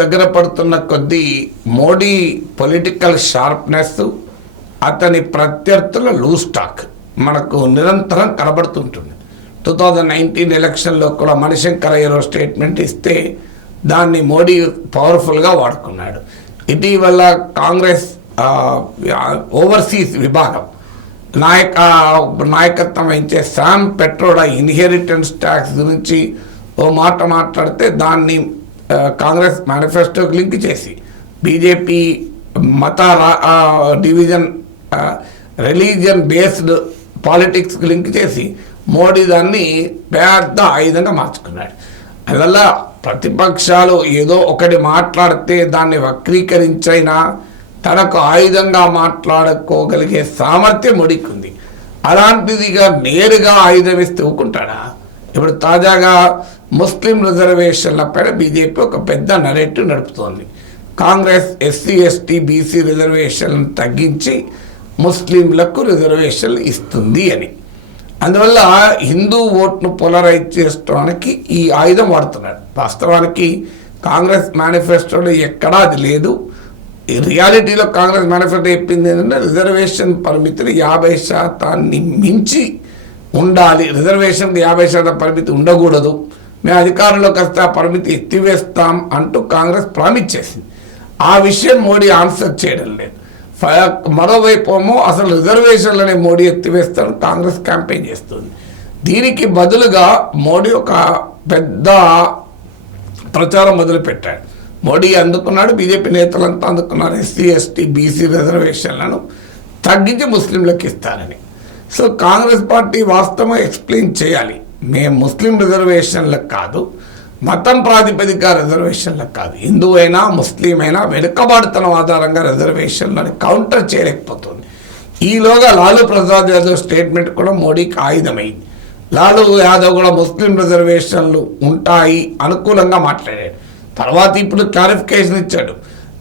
దగ్గర పడుతున్న కొద్దీ మోడీ పొలిటికల్ షార్ప్నెస్ అతని ప్రత్యర్థుల లూజ్ టాక్ మనకు నిరంతరం కనబడుతుంటుంది. టూ థౌజండ్ నైన్టీన్ ఎలక్షన్లో కూడా మణిశంకర్ అయ్యరో స్టేట్మెంట్ ఇస్తే దాన్ని మోడీ పవర్ఫుల్గా వాడుకున్నాడు. ఇటీవల కాంగ్రెస్ ఓవర్సీస్ విభాగం నాయక నాయకత్వం వహించే శామ్ పెట్రోడా ఇన్హెరిటెన్స్ ట్యాక్స్ గురించి ఓ మాట మాట్లాడితే దాన్ని కాంగ్రెస్ మేనిఫెస్టోకి లింక్ చేసి బీజేపీ మత డివిజన్ రిలీజియన్ బేస్డ్ పాలిటిక్స్కి లింక్ చేసి మోడీ దాన్ని పెద్ద ఆయుధంగా మార్చుకున్నాడు. అందువల్ల ప్రతిపక్షాలు ఏదో ఒకటి మాట్లాడితే దాన్ని వక్రీకరించైనా తనకు ఆయుధంగా మాట్లాడుకోగలిగే సామర్థ్యం ముడికుంది అలాంటిదిగా నేరుగా ఆయుధం ఇస్తే ఊకుంటాడా? ఇప్పుడు తాజాగా ముస్లిం రిజర్వేషన్ల పైన బీజేపీ ఒక పెద్ద నరేటివ్ నడుపుతోంది. కాంగ్రెస్ ఎస్సీ ఎస్టీ బీసీ రిజర్వేషన్లను తగ్గించి ముస్లింలకు రిజర్వేషన్లు ఇస్తుంది అని. అందువల్ల హిందూ ఓట్ను పోలరైజ్ చేసుకోవడానికి ఈ ఆయుధం వాడుతున్నాడు వాస్తవానికి కాంగ్రెస్ మేనిఫెస్టోలో ఎక్కడా అది లేదు. ఈ రియాలిటీలో కాంగ్రెస్ మేనిఫెస్టో చెప్పింది ఏంటంటే రిజర్వేషన్ పరిమితిని యాభై శాతాన్ని మించి ఉండాలి. రిజర్వేషన్కి యాభై శాతం పరిమితి ఉండకూడదు. మేము అధికారంలోకి వస్తే ఆ పరిమితి ఎత్తివేస్తాం అంటూ కాంగ్రెస్ ప్రామిస్ చేసింది ఆ విషయం మోడీ ఆన్సర్ చేయడం లేదు. ఫ- మరోవైపు ఏమో అసలు రిజర్వేషన్లనే మోడీ ఎత్తివేస్తాడు కాంగ్రెస్ క్యాంపెయిన్ చేస్తుంది. దీనికి బదులుగా మోడీ ఒక పెద్ద ప్రచారం మొదలుపెట్టాడు. మోడీ అందుకున్నాడు బీజేపీ నేతలంతా అందుకున్నారు ఎస్సీ ఎస్టీ బీసీ రిజర్వేషన్లను తగ్గించి ముస్లింలకు ఇస్తారని. సో కాంగ్రెస్ పార్టీ వాస్తవం ఎక్స్ప్లెయిన్ చేయాలి. మేము ముస్లిం రిజర్వేషన్లకు కాదు మతం ప్రాతిపదిక రిజర్వేషన్లకు కాదు. హిందూ అయినా ముస్లిం అయినా వెనుకబాటుతనం ఆధారంగా రిజర్వేషన్లను కౌంటర్ చేయలేకపోతుంది. ఈలోగా లాలూ ప్రసాద్ యాదవ్ స్టేట్మెంట్ కూడా మోడీకి ఆయుధమైంది. లాలూ యాదవ్ కూడా ముస్లిం రిజర్వేషన్లు ఉంటాయి అనుకూలంగా మాట్లాడాడు. తర్వాత ఇప్పుడు క్లారిఫికేషన్ ఇచ్చాడు.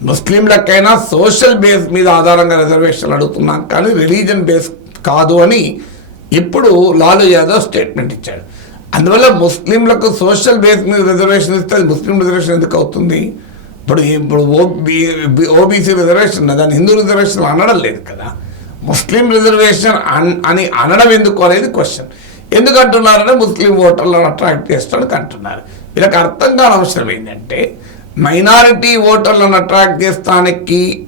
ముస్లింలకైనా సోషల్ బేస్ మీద ఆధారంగా రిజర్వేషన్లు అడుగుతున్నాం కానీ రిలీజన్ బేస్ కాదు అని ఇప్పుడు లాలూ యాదవ్ స్టేట్మెంట్ ఇచ్చాడు. అందువల్ల ముస్లింలకు సోషల్ బేస్ మీద రిజర్వేషన్ ఇస్తే అది ముస్లిం రిజర్వేషన్ ఎందుకు అవుతుంది? ఇప్పుడు ఇప్పుడు ఓబీసీ రిజర్వేషన్ దాన్ని హిందూ రిజర్వేషన్ అనడం లేదు కదా. ముస్లిం రిజర్వేషన్ అన్- అని అనడం ఎందుకు అనేది క్వశ్చన్. ఎందుకు అంటున్నారంటే ముస్లిం ఓటర్లను అట్రాక్ట్ చేస్తానికి అంటున్నారు. వీళ్ళకి అర్థం కాని అవసరం ఏంటంటే మైనారిటీ ఓటర్లను అట్రాక్ట్ చేస్తానికి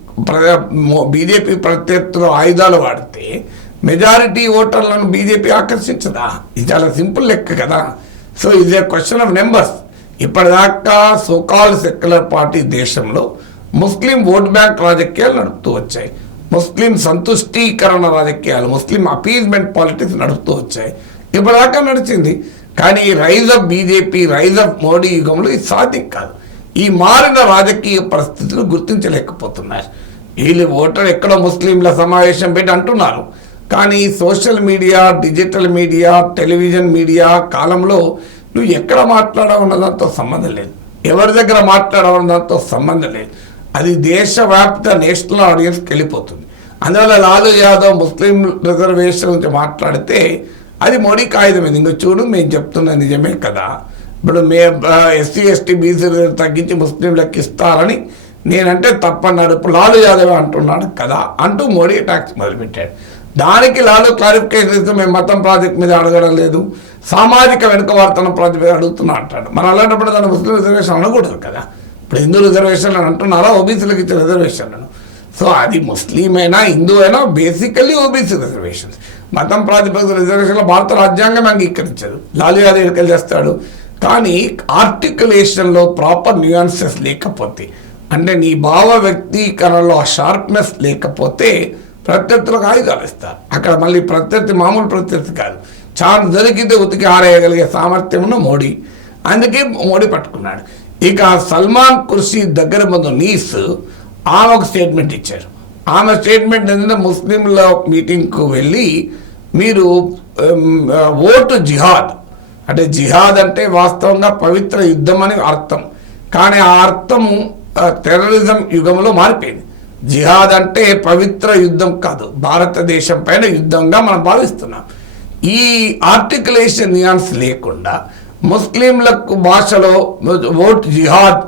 బీజేపీ ప్రత్యర్థులు ఆయుధాలు వాడితే మెజారిటీ ఓటర్లను బీజేపీ ఆకర్షించదా? ఇది చాలా సింపుల్ లెక్క కదా. సో ఇది క్వశ్చన్ ఆఫ్ నెంబర్స్ ఇప్పటిదాకా సోకాల్ సెక్యులర్ పార్టీ దేశంలో ముస్లిం ఓట్ బ్యాంక్ రాజకీయాలు నడుపుతూ వచ్చాయి. ముస్లిం సంతుష్టీకరణ రాజకీయాలు ముస్లిం అపీజ్మెంట్ పాలిటిక్స్ నడుపుతూ వచ్చాయి. ఇప్పటిదాకా నడిచింది. కానీ ఈ rise of BJP rise of Modi యుగంలో ఇది సాధ్యం కాదు. ఈ మారిన రాజకీయ పరిస్థితులు గుర్తించలేకపోతున్నారు. వీళ్ళు ఓటర్ ఎక్కడో ముస్లింల సమావేశం పెట్టి అంటున్నారు. కానీ social media digital media television media కాలంలో నువ్వు ఎక్కడ మాట్లాడవన్న దాంతో సంబంధం లేదు. ఎవరి దగ్గర మాట్లాడవన్న దాంతో సంబంధం లేదు. అది దేశవ్యాప్త నేషనల్ ఆడియన్స్కి వెళ్ళిపోతుంది. అందువల్ల లాలూ యాదవ్ ముస్లిం రిజర్వేషన్ గురించి మాట్లాడితే అది మోడీ ఆయుధమైంది ఇంకా చూడు మేము చెప్తున్న నిజమే కదా. ఇప్పుడు మే ఎస్సీ ఎస్టీ బీసీ తగ్గించి ముస్లింలకు ఇస్తారని నేనంటే తప్పన్నాడు. ఇప్పుడు లాలూ యాదవ్ అంటున్నాడు కదా. అంటూ మోడీ ట్యాక్స్ మొదలుపెట్టాడు. దానికి లాలు క్లారిఫికేషన్ ఇస్తే మేము మతం ప్రాజెక్ట్ మీద అడగడం లేదు. సామాజిక వెనుకబాటుతనం ప్రాజెక్ట్ మీద అడుగుతున్నా అంటాడు. మరి అలాంటప్పుడు దాన్ని ముస్లిం రిజర్వేషన్ అనకూడదు కదా. ఇప్పుడు హిందూ రిజర్వేషన్లు అని అంటున్నారా? ఓబీసీలకు ఇచ్చే రిజర్వేషన్లను. సో అది ముస్లిం అయినా హిందూ అయినా బేసికల్లీ ఓబీసీ రిజర్వేషన్స్. మతం ప్రాతిపదిక రిజర్వేషన్లో భారత రాజ్యాంగం అంగీకరించదు. లాలి యాదవ్ ఎన్నికలు చేస్తాడు. కానీ ఆర్టికులేషన్లో ప్రాపర్ న్యూయాన్సెస్ లేకపోతే అంటే నీ భావ వ్యక్తీకరణలో ఆ షార్ప్నెస్ లేకపోతే ప్రత్యర్థులకు ఆయుధాలు ఇస్తారు అక్కడ మళ్ళీ ప్రత్యర్థి మామూలు ప్రత్యర్థి కాదు. చాలా దొరికితే ఉతికి ఆరేయగలిగే సామర్థ్యమును మోడీ. అందుకే మోడీ పట్టుకున్నాడు. ఇక సల్మాన్ కుర్సీ దగ్గర ముందు నీస్ ఆమె ఒక స్టేట్మెంట్ ఇచ్చారు. ఆమె స్టేట్మెంట్ ఏంటంటే ముస్లింల మీటింగ్కు వెళ్ళి మీరు ఓటు జిహాద్. అంటే జిహాద్ అంటే వాస్తవంగా పవిత్ర యుద్ధం అని అర్థం. కానీ ఆ అర్థం టెర్రరిజం యుగంలో మారిపోయింది. జిహాద్ అంటే పవిత్ర యుద్ధం కాదు. భారతదేశం పైన యుద్ధంగా మనం భావిస్తున్నాం. ఈ ఆర్టికులేషన్ నియాన్స్ లేకుండా ముస్లింలకు భాషలో ఓట్ జిహాద్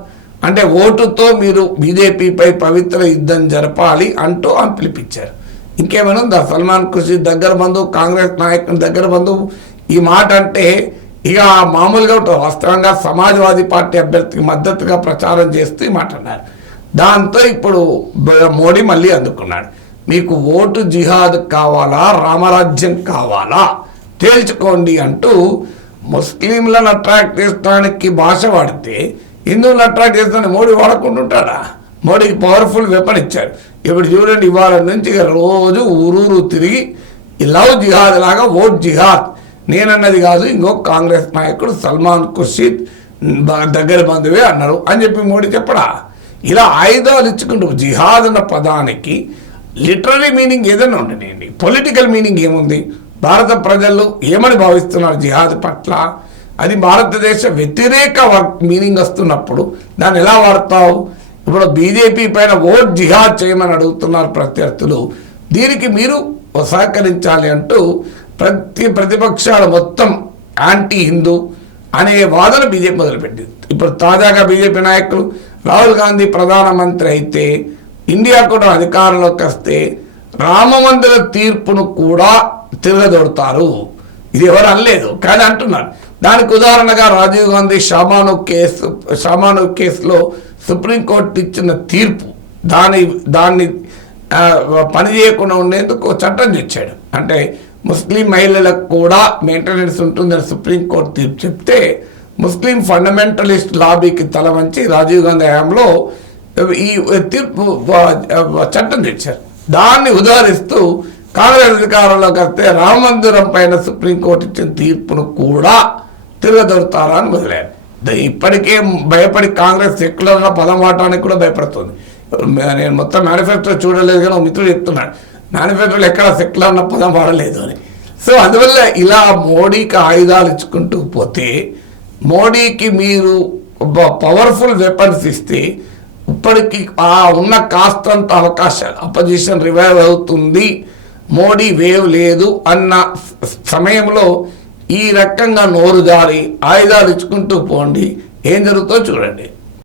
అంటే ఓటుతో మీరు బీజేపీపై పవిత్ర యుద్ధం జరపాలి అంటూ ఆమె పిలిపించారు. ఇంకేమైనా ఉందా? సల్మాన్ ఖుషీ దగ్గర బంధువు కాంగ్రెస్ నాయకుని దగ్గర బంధువు ఈ మాట అంటే ఇక మామూలుగా వస్త్రంగా వాస్తవంగా సమాజ్వాదీ పార్టీ అభ్యర్థికి మద్దతుగా ప్రచారం చేస్తూ ఈ మాట అన్నారు. దాంతో ఇప్పుడు మోడీ మళ్ళీ అందుకున్నాడు. మీకు ఓటు జిహాద్ కావాలా? రామరాజ్యం కావాలా? తేల్చుకోండి అంటూ ముస్లింలను అట్రాక్ట్ చేసడానికి భాష వాడితే హిందువులను అట్రాక్ట్ చేస్తాను మోడీ వాడకుంటుంటాడా మోడీకి పవర్ఫుల్ వెపన్ ఇచ్చాడు. ఇప్పుడు చూడండి ఇవాళ నుంచి రోజు ఊరూరు తిరిగి లవ్ జిహాద్ లాగా ఓట్ జిహాద్. నేనన్నది కాదు ఇంకో కాంగ్రెస్ నాయకుడు సల్మాన్ ఖుర్షీద్ దగ్గర బంధువే అన్నారు అని చెప్పి మోడీ చెప్పడా? ఇలా ఆయుధాలు ఇచ్చుకుంటూ జిహాద్ అన్న పదానికి లిటరీ మీనింగ్ ఏదైనా ఉండనండి పొలిటికల్ మీనింగ్ ఏముంది? భారత ప్రజలు ఏమని భావిస్తున్నారు జిహాద్ పట్ల? అది భారతదేశ వ్యతిరేక వర్క్ మీనింగ్ వస్తున్నప్పుడు దాన్ని ఎలా వాడతావు? ఇప్పుడు బీజేపీ పైన ఓట్ జిహాద్ చేయమని అడుగుతున్నారు ప్రత్యర్థులు. దీనికి మీరు సహకరించాలి అంటూ ప్రతి ప్రతిపక్షాలు మొత్తం యాంటీ హిందూ అనే వాదన బీజేపీ మొదలుపెట్టింది. ఇప్పుడు తాజాగా బీజేపీ నాయకులు రాహుల్ గాంధీ ప్రధానమంత్రి అయితే ఇండియా కూడా అధికారంలోకి వస్తే రామమందిర తీర్పును కూడా తిరగదొడతారు. ఇది ఎవరు అనలేదు కానీ అంటున్నారు. దానికి ఉదాహరణగా రాజీవ్ గాంధీ షామాను కేసు షామాను కేసులో సుప్రీంకోర్టు ఇచ్చిన తీర్పు దాని దాన్ని పని చేయకుండా ఉండేందుకు చట్టం తెచ్చాడు అంటే ముస్లిం మహిళలకు కూడా మెయింటెనెన్స్ ఉంటుందని సుప్రీంకోర్టు తీర్పు చెప్తే ముస్లిం ఫండమెంటలిస్ట్ లాబీకి తల వంచి రాజీవ్ గాంధీ హయాంలో ఈ తీర్పు చట్టం తెచ్చారు. దాన్ని ఉదాహరిస్తూ కాంగ్రెస్ అధికారంలోకి వస్తే రామ మందిరం పైన సుప్రీంకోర్టు ఇచ్చిన తీర్పును కూడా తిరగదొరుతారా అని మొదలయ్యారు ఇప్పటికే భయపడి కాంగ్రెస్ సెక్యులర్గా పదం కూడా భయపడుతుంది. నేను మొత్తం మేనిఫెస్టో చూడలేదు కానీ మిత్రుడు చెప్తున్నాడు మేనిఫెస్టోలో ఎక్కడ సెక్యులర్ అన్న పదం వాడలేదు అని. సో అందువల్ల ఇలా మోడీకి ఆయుధాలు ఇచ్చుకుంటూ పోతే మోడీకి మీరు పవర్ఫుల్ వెపన్స్ ఇస్తే ఇప్పటికి ఆ ఉన్న కాస్తంత అవకాశాలు అపోజిషన్ రివైవ్ అవుతుంది. మోడీ వేవ్ లేదు అన్న సమయంలో ఈ రకంగా నోరు జారి ఆయుధాలు ఇచ్చుకుంటూ పోండి. ఏం జరుగుతుందో చూడండి.